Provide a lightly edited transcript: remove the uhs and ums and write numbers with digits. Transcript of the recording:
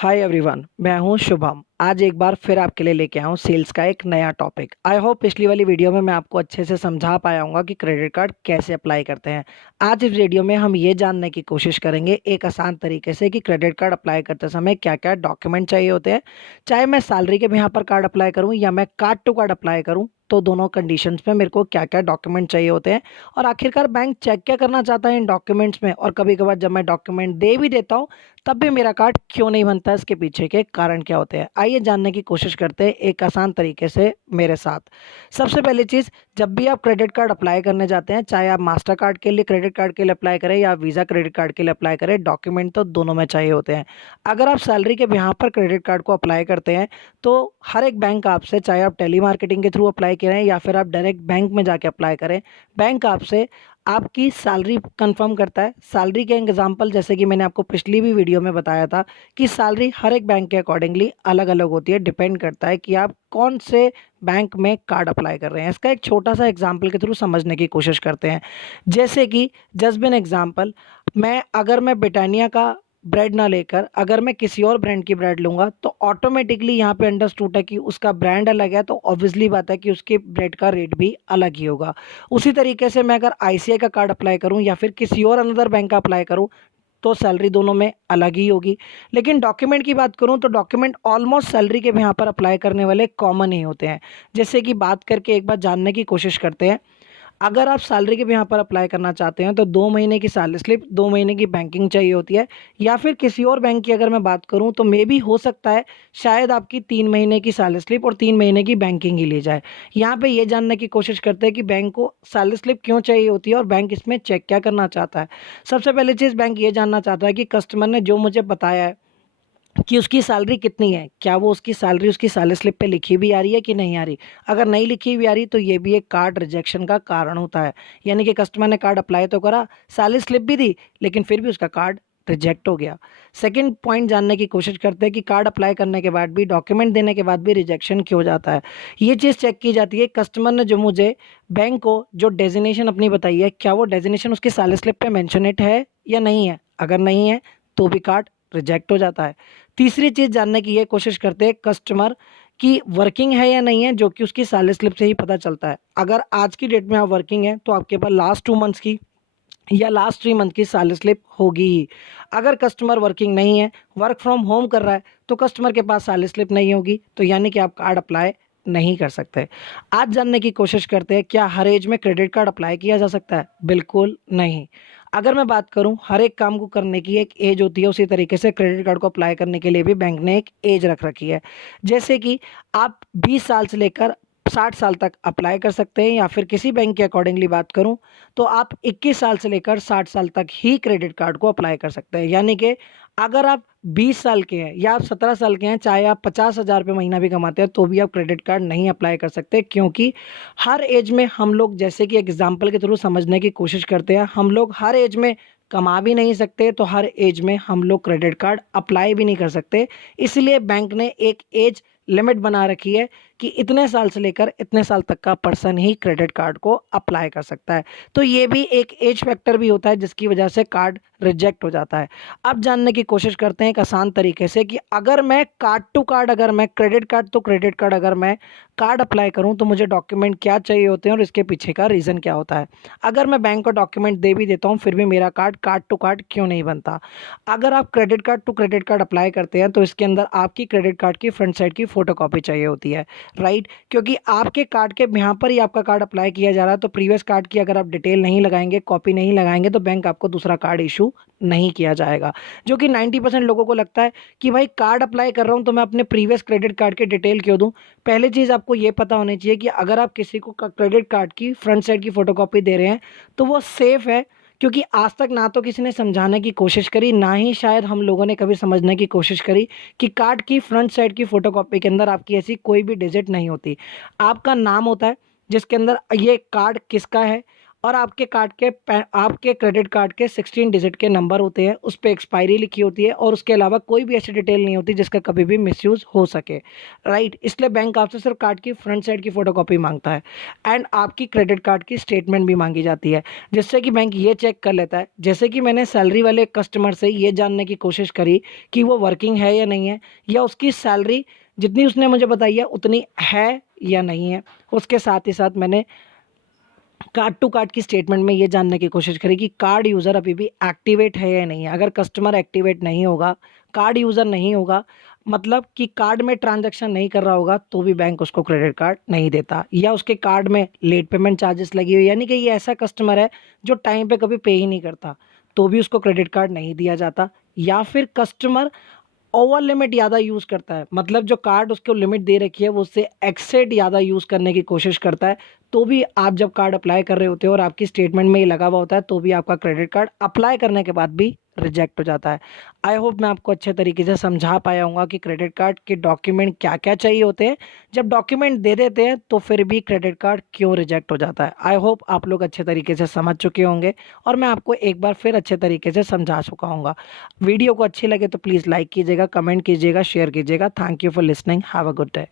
Hi everyone, मैं हूं शुभम। आज एक बार फिर आपके लिए लेके आया हूं सेल्स का एक नया टॉपिक। आई होप पिछली वाली वीडियो में मैं आपको अच्छे से समझा पाया हूँगा कि क्रेडिट कार्ड कैसे अप्लाई करते हैं। आज इस वीडियो में हम ये जानने की कोशिश करेंगे एक आसान तरीके से कि क्रेडिट कार्ड अप्लाई करते समय क्या क्या डॉक्यूमेंट चाहिए होते हैं। चाहे मैं सैलरी के यहाँ पर कार्ड अप्लाई करूँ या मैं कार्ड टू कार्ड अप्लाई करूँ, तो दोनों कंडीशंस में मेरे को क्या क्या डॉक्यूमेंट चाहिए होते हैं और आखिरकार बैंक चेक क्या करना चाहता है इन डॉक्यूमेंट्स में। और कभी कभार जब मैं डॉक्यूमेंट दे भी देता हूँ तब भी मेरा कार्ड क्यों नहीं बनता, इसके पीछे के कारण क्या होते हैं, आइए जानने की कोशिश करते हैं एक आसान तरीके से मेरे साथ। सबसे पहली चीज़, जब भी आप क्रेडिट कार्ड अप्लाई करने जाते हैं, चाहे आप मास्टर कार्ड के लिए क्रेडिट कार्ड के लिए अप्लाई करें या वीज़ा क्रेडिट कार्ड के लिए अप्लाई करें, डॉक्यूमेंट तो दोनों में चाहिए होते हैं। अगर आप सैलरी के यहाँ पर क्रेडिट कार्ड को अप्लाई करते हैं तो हर एक बैंक आपसे, चाहे आप टेली मार्केटिंग के थ्रू अप्लाई करें या फिर आप डायरेक्ट बैंक में जाके अप्लाई करें, बैंक आपसे आपकी सैलरी कंफर्म करता है। सैलरी के एग्जांपल जैसे कि मैंने आपको पिछली भी वीडियो में बताया था कि सैलरी हर एक बैंक के अकॉर्डिंगली अलग अलग होती है, डिपेंड करता है कि आप कौन से बैंक में कार्ड अप्लाई कर रहे हैं। इसका एक छोटा सा एग्जांपल के थ्रू समझने की कोशिश करते हैं। जैसे कि जस्ट बिन एग्जांपल, अगर मैं ब्रिटानिया का ब्रेड ना लेकर अगर मैं किसी और ब्रांड की ब्रेड लूँगा तो ऑटोमेटिकली यहाँ पे अंडरस्टूड है कि उसका ब्रांड अलग है, तो ऑब्वियसली बात है कि उसके ब्रेड का रेट भी अलग ही होगा। उसी तरीके से मैं अगर आईसीआई का कार्ड अप्लाई करूं या फिर किसी और अनदर बैंक का अप्लाई करूं तो सैलरी दोनों में अलग ही होगी। लेकिन डॉक्यूमेंट की बात करूं तो डॉक्यूमेंट ऑलमोस्ट सैलरी के यहाँ पर अप्लाई करने वाले कॉमन ही होते हैं। जैसे कि बात करके एक बार जानने की कोशिश करते हैं। अगर आप सैलरी के भी यहाँ पर अप्लाई करना चाहते हैं तो 2 महीने की सैलरी स्लिप, 2 महीने की बैंकिंग चाहिए होती है। या फिर किसी और बैंक की अगर मैं बात करूँ तो मे भी हो सकता है शायद आपकी 3 महीने की सैलरी स्लिप और 3 महीने की बैंकिंग ही ली जाए। यहाँ पे ये जानने की कोशिश करते हैं कि बैंक को सैलरी स्लिप क्यों चाहिए होती है और बैंक इसमें चेक क्या करना चाहता है। सबसे पहली चीज़, बैंक ये जानना चाहता है कि कस्टमर ने जो मुझे बताया है कि उसकी सैलरी कितनी है, क्या वो उसकी सैलरी उसकी सैलरी स्लिप पे लिखी भी आ रही है कि नहीं आ रही। अगर नहीं लिखी हुई आ रही तो ये भी एक कार्ड रिजेक्शन का कारण होता है। यानी कि कस्टमर ने कार्ड अप्लाई तो करा, सैलरी स्लिप भी दी, लेकिन फिर भी उसका कार्ड रिजेक्ट हो गया। सेकंड पॉइंट जानने की कोशिश करते हैं कि कार्ड अप्लाई करने के बाद भी, डॉक्यूमेंट देने के बाद भी रिजेक्शन क्यों जाता है। ये चीज़ चेक की जाती है कस्टमर ने जो मुझे बैंक को जो डेजिनेशन अपनी बताई है, क्या वो डेजिनेशन उसकी सैलरी स्लिप पे मेंशनेट है या नहीं है। अगर नहीं है तो भी कार्ड रिजेक्ट हो जाता है। तीसरी चीज़ जानने की ये कोशिश करते हैं कस्टमर की वर्किंग है या नहीं है, जो कि उसकी सैलरी स्लिप से ही पता चलता है। अगर आज की डेट में आप वर्किंग हैं तो आपके पास लास्ट 2 मंथ्स की या लास्ट 3 मंथ की सैलरी स्लिप होगी ही। अगर कस्टमर वर्किंग नहीं है, वर्क फ्रॉम होम कर रहा है, तो कस्टमर के पास सैलरी स्लिप नहीं होगी, तो यानी कि आप कार्ड अप्लाई नहीं कर सकते। आज जानने की कोशिश करते हैं, क्या हर एज में क्रेडिट कार्ड अप्लाई किया जा सकता है? बिल्कुल नहीं। अगर मैं बात करूं, हर एक काम को करने की एक एज होती है, उसी तरीके से क्रेडिट कार्ड को अप्लाई करने के लिए भी बैंक ने एक एज रख रखी है। जैसे कि आप 20 साल से लेकर 60 साल तक अप्लाई कर सकते हैं, या फिर किसी बैंक के अकॉर्डिंगली बात करूं तो आप 21 साल से लेकर 60 साल तक ही क्रेडिट कार्ड को अप्लाई कर सकते हैं। यानी कि अगर आप 20 साल के हैं या आप 17 साल के हैं, चाहे आप 50,000 रुपये महीना भी कमाते हैं, तो भी आप क्रेडिट कार्ड नहीं अप्लाई कर सकते। क्योंकि हर एज में हम लोग, जैसे कि एग्जाम्पल के थ्रू समझने की कोशिश करते हैं, हम लोग हर एज में कमा भी नहीं सकते, तो हर एज में हम लोग क्रेडिट कार्ड अप्लाई भी नहीं कर सकते। इसलिए बैंक ने एक एज लिमिट बना रखी है कि इतने साल से लेकर इतने साल तक का पर्सन ही क्रेडिट कार्ड को अप्लाई कर सकता है। तो ये भी एक एज फैक्टर भी होता है जिसकी वजह से कार्ड रिजेक्ट हो जाता है। अब जानने की कोशिश करते हैं एक आसान तरीके से कि अगर मैं कार्ड टू कार्ड, अगर मैं क्रेडिट कार्ड तो क्रेडिट कार्ड, अगर मैं कार्ड अप्लाई करूं तो मुझे डॉक्यूमेंट क्या चाहिए होते हैं और इसके पीछे का रीज़न क्या होता है। अगर मैं बैंक को डॉक्यूमेंट दे भी देता हूं फिर भी मेरा कार्ड कार्ड टू कार्ड क्यों नहीं बनता। अगर आप credit card to credit card apply करते हैं तो इसके अंदर आपकी क्रेडिट कार्ड की फ्रंट साइड की फोटोकॉपी चाहिए होती है, राइट। क्योंकि आपके कार्ड के यहाँ पर ही आपका कार्ड अप्लाई किया जा रहा है, तो प्रीवियस कार्ड की अगर आप डिटेल नहीं लगाएंगे, कॉपी नहीं लगाएंगे, तो बैंक आपको दूसरा कार्ड इशू नहीं किया जाएगा। जो कि 90% लोगों को लगता है कि भाई कार्ड अप्लाई कर रहा हूँ तो मैं अपने प्रीवियस क्रेडिट कार्ड की डिटेल क्यों दूँ। पहली चीज़ आपको ये पता होनी चाहिए कि अगर आप किसी को क्रेडिट कार्ड की फ्रंट साइड की फोटोकॉपी दे रहे हैं तो वो सेफ़ है। क्योंकि आज तक ना तो किसी ने समझाने की कोशिश करी, ना ही शायद हम लोगों ने कभी समझने की कोशिश करी कि कार्ड की फ्रंट साइड की फोटोकॉपी के अंदर आपकी ऐसी कोई भी डिजिट नहीं होती। आपका नाम होता है जिसके अंदर ये कार्ड किसका है, और आपके क्रेडिट कार्ड के 16 डिजिट के नंबर होते हैं, उस पे एक्सपायरी लिखी होती है और उसके अलावा कोई भी ऐसी डिटेल नहीं होती जिसका कभी भी मिसयूज़ हो सके, राइट। इसलिए बैंक आपसे सिर्फ कार्ड की फ्रंट साइड की फ़ोटोकॉपी मांगता है एंड आपकी क्रेडिट कार्ड की स्टेटमेंट भी मांगी जाती है, जिससे कि बैंक ये चेक कर लेता है। जैसे कि मैंने सैलरी वाले कस्टमर से ये जानने की कोशिश करी कि वो वर्किंग है या नहीं है, या उसकी सैलरी जितनी उसने मुझे बताई है उतनी है या नहीं है। उसके साथ ही साथ मैंने कार्ड टू कार्ड की स्टेटमेंट में ये जानने की कोशिश करें कि कार्ड यूज़र अभी भी एक्टिवेट है या नहीं है। अगर कस्टमर एक्टिवेट नहीं होगा, कार्ड यूज़र नहीं होगा, मतलब कि कार्ड में ट्रांजैक्शन नहीं कर रहा होगा, तो भी बैंक उसको क्रेडिट कार्ड नहीं देता, या उसके कार्ड में लेट पेमेंट चार्जेस लगी हुई, यानी कि ये ऐसा कस्टमर है जो टाइम पे कभी पे ही नहीं करता, तो भी उसको क्रेडिट कार्ड नहीं दिया जाता। या फिर कस्टमर ओवर लिमिट ज़्यादा यूज़ करता है, मतलब जो कार्ड उसको लिमिट दे रखी है वो उससे एक्सेड ज़्यादा यूज़ करने की कोशिश करता है, तो भी आप जब कार्ड अप्लाई कर रहे होते हो और आपकी स्टेटमेंट में ये लगा हुआ होता है, तो भी आपका क्रेडिट कार्ड अप्लाई करने के बाद भी रिजेक्ट हो जाता है। आई होप मैं आपको अच्छे तरीके से समझा पाया हूँगा कि क्रेडिट कार्ड के डॉक्यूमेंट क्या-क्या चाहिए होते हैं। जब डॉक्यूमेंट दे देते हैं तो फिर भी क्रेडिट कार्ड क्यों रिजेक्ट हो जाता है। आई होप आप लोग अच्छे तरीके से समझ चुके होंगे और मैं आपको एक बार फिर अच्छे तरीके से समझा चुका हूँगा। वीडियो को अच्छी लगे तो प्लीज़ लाइक कीजिएगा, कमेंट कीजिएगा, शेयर कीजिएगा। Thank you for listening. Have a good day.